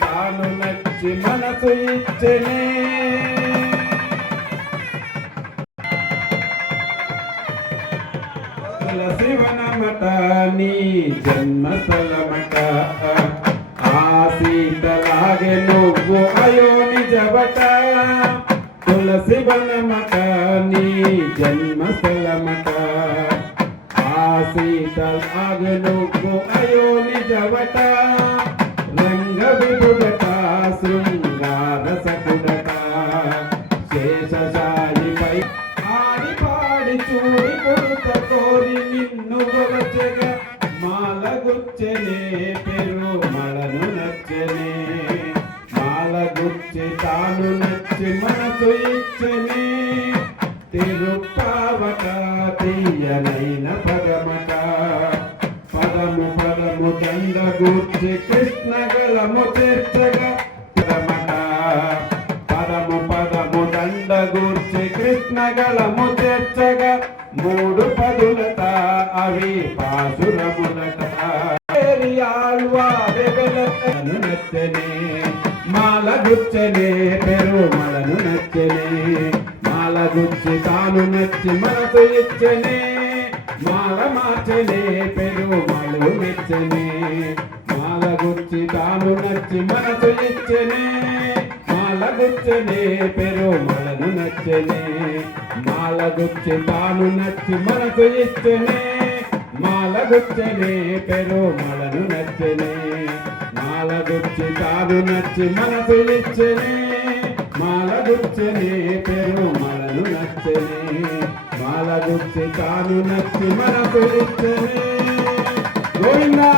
తాను నచ్చి మనసు ఇచ్చనే శివనమట నీ జన్మస్థలమట ఆ సీతలాగే నువ్వు అయో నిజబట తులసి వనమట నీ జన్మస్థలమట ఆ సీతలాగే నువ్వు అయో నిజబట రంగ విభుడట శృంగార సకుడట శేషశాయిపై ఆడి పాడి చూడి కొడుత కోరి నిన్ను గొలచెగా మాలగుచ్చెనే పెరుమళను నచ్చనే మాలగుచ్చి తాను నచ్చి మనసు ఇచ్చనే తిరుప్పావట తీయనైన పదమట పదము పదము దండ గూర్చి కృష్ణ గలము తీర్చగా పదమట పదము పదము దండ గూర్చి కృష్ణ గలము తీర్చగా మూడు పదులత అవి పాసురములట ఆళ్వారెవెలను నచ్చనే మాలగుచ్చనే పెరుమళను నచ్చనే మాలగుచ్చి తాను నచ్చి మనసు ఇచ్చనే మాల మార్చనే పెరుమళు మెచ్చనే మాలగుచ్చి తాను నచ్చి మనసు ఇచ్చనే మాలగుచ్చనే పెరుమళను నచ్చనే మాలగుచ్చి తాను నచ్చి మనసు ఇచ్చనే మాలగుచ్చనే పెరుమళను నచ్చనే మాలగుచ్చి తాను నచ్చి మనసు ఇచ్చనే మాలగుచ్చనే పెరుమళను నచ్చనే మాలగుచ్చి తాను నచ్చి మనసు ఇచ్చనే గోవిందా